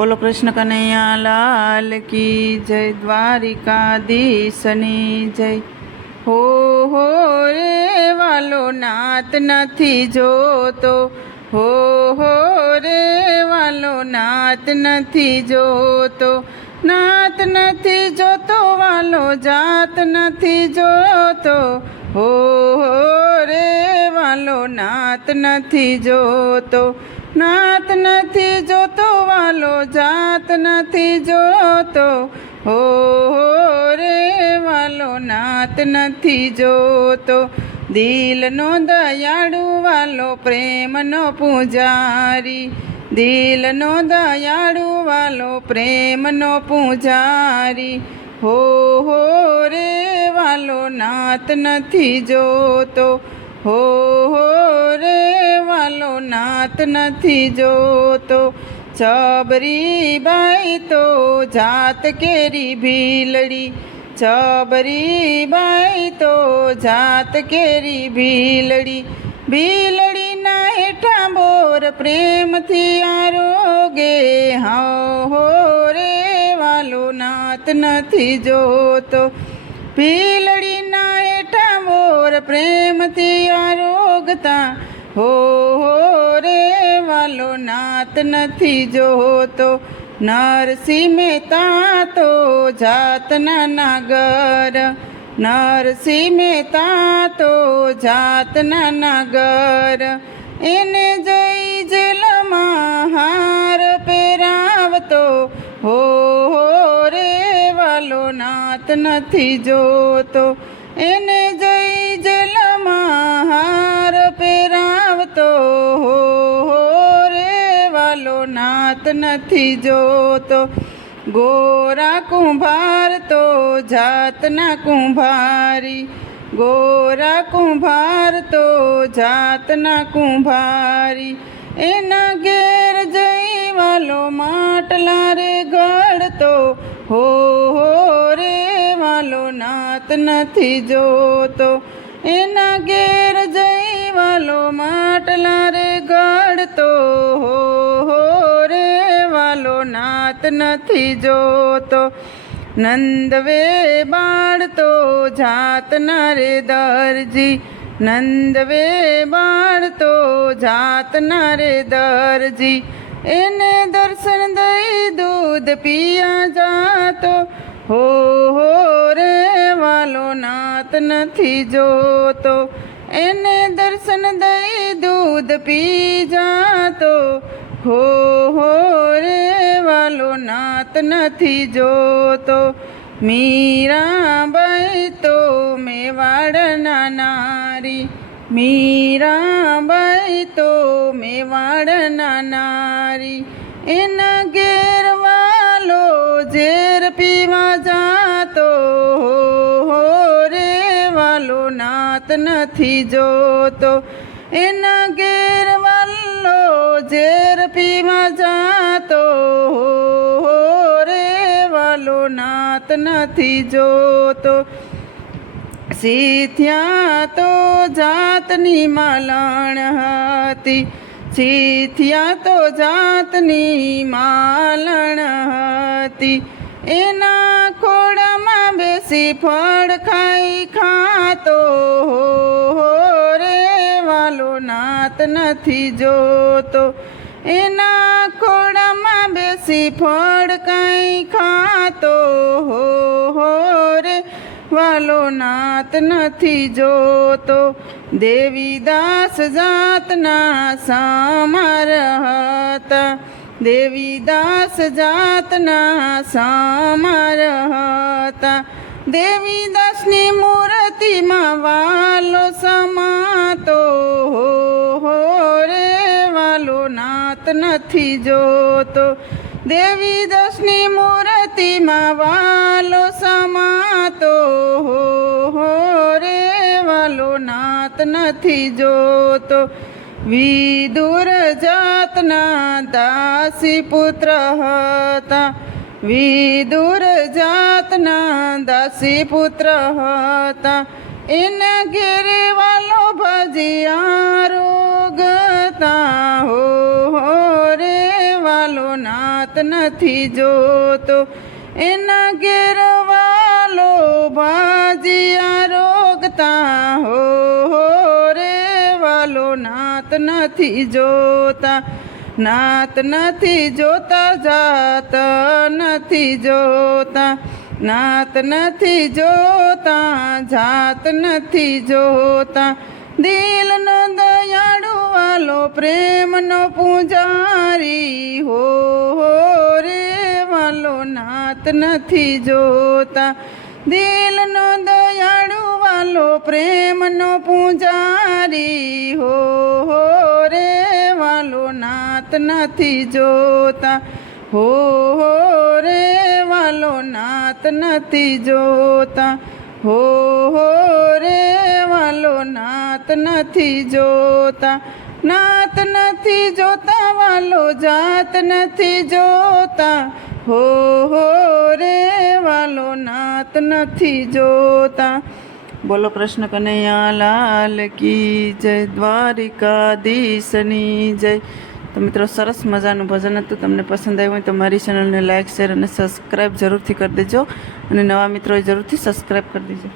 બોલો કૃષ્ણ કનૈયા લાલ કી જય, દ્વારિકાધીશની જય। હો રે વાલો નાથ નથી જોતો, હો રે વાલો નાથ નથી જોતો, નાથ નથી જોતો વાલો જાત નથી જોતો, હો રે વાલો નાથ નથી જોતો, નાથ નથી જોતો વાલો જાત નથી જોતો, હો રે વાલો નાથ નથી જોતો। દિલનો દયાળુ વાલો પ્રેમનો પૂજારી, દિલનો દયાળુ વાલો પ્રેમનો પૂજારી, હો રે વાલો નાથ નથી જોતો, હો રે વાલો નાથ નથી જોતો। છબરી બાઈ તો જાત કેરી ભીલડી, છબરી બાઈ તો જાત કેરી ભીલડી, ભીલડીના હેઠા બોર પ્રેમથી આરોગે, હો રે વાલો નાથ નથી જોતો, ભીલડીના હેઠા બોર પ્રેમથી આરોગતા, હો રે વાલો નાથ નથી જોતો। નરસિંહ મહેતા તો જાતના નાગર, નરસિંહ મહેતા તો જાતના નાગર, એને જઈ જેલમાં હાર પહેરાવતો, હો રે વાલો નાથ નથી જોતો, એને જઈ જેલમાં હાર પહેરાવતો, હો રે વાલો નાથ નથી જોતો। ગોરા કુંભાર તો જાતના કુંભારી, ગોરા કુંભાર તો જાતના કુંભારી, એના ઘેર જઈ વાલો માટલા રે ઘડતો, હો રે વાલો નાથ નથી જોતો, એના ઘેર જઈ વાલો માટલા રે ઘડતો, હો રે વાલો નાથ નથી જોતો। નંદવે બાળ તો જાતના રે દરજી, નંદવે બાળ તો જાતના રે દરજી, એને દર્શન દઈ દૂધ પિયા જાતો, હો રે વાલો નાથ નથી જોતો, એને દર્શન દઈ દૂધ પી જાતો, હો રે વાલો નાથ નથી જોતો। મીરાબાઈ તો મેવાડના નારી, મીરાબાઈ તો મેવાડના નારી, એના ઘેર વાલો ઝેર પીવા જાતો, હો રે વાલો નાથ નથી જોતો, એના ઘેર વાલો ઝેર પીવા જાતો, હો રે વાલો નાથ નથી જોતો। સીથિયા તો જાતની માલણ હતી, સીથિયા તો જાતની માલણ હતી, એના ખોળામાં બેસી ફળ ખાઈ ખાતો, હો રે વાલો નાથ નથી જોતો, એના ખોળામાં બેસી ફળ કાંઈ ખાતો, હો રે વાલો નાથ નથી જોતો। દેવીદાસ જાતના સામર હતા, દેવીદાસ જાતના સામર હતા, દેવીદાસની મૂર્તિમાં વાલો સમાતો, હો રે વાલો નાથ નથી જોતો, દેવીદાસની મૂર્તિમાં વાલો સમાતો, હો રે વાલો નાથ નથી જોતો। વિદુર જાતના દાસી પુત્ર હતા, વિદુર જાતના દાસી પુત્ર હતા, એના ઘેરે વાલો ભજીયા રોગતા, હો રે વાલો વાલો નાત નથી જોતો. એના ઘેર વાલો ભાજીયા રોગતા હો રે વાલો નાત નથી જોતા. નાત નથી જોતા જાત નથી જોતા. નાત નથી જોતા જાત નથી જોતા. દિલનો દયાળુ વાલો પ્રેમનો પૂજારી હો રે વાલો નાત નથી જોતા. દિલનો દયાળુ વાલો પ્રેમનો પૂજારી હો રે વાલો નાત નથી જોતા. હો રે વાલો નાત નથી જોતા. હો રે વાલો નાત નથી જોતા. નાત નથી જોતા વાલો જાત નથી જોતા. હો રે વાલો નાત નથી જોતા. બોલો કૃષ્ણ કનૈયા લાલ કી જય, દ્વારિકાધીશની જય. તો મિત્રો, સરસ મજાનું ભજન હતું. તમને પસંદ આવ્યું હોય તો મારી ચેનલને લાઇક, શેર અને સબસ્ક્રાઈબ જરૂરથી કરી દેજો, અને નવા મિત્રોએ જરૂરથી સબસ્ક્રાઈબ કરી દેજો.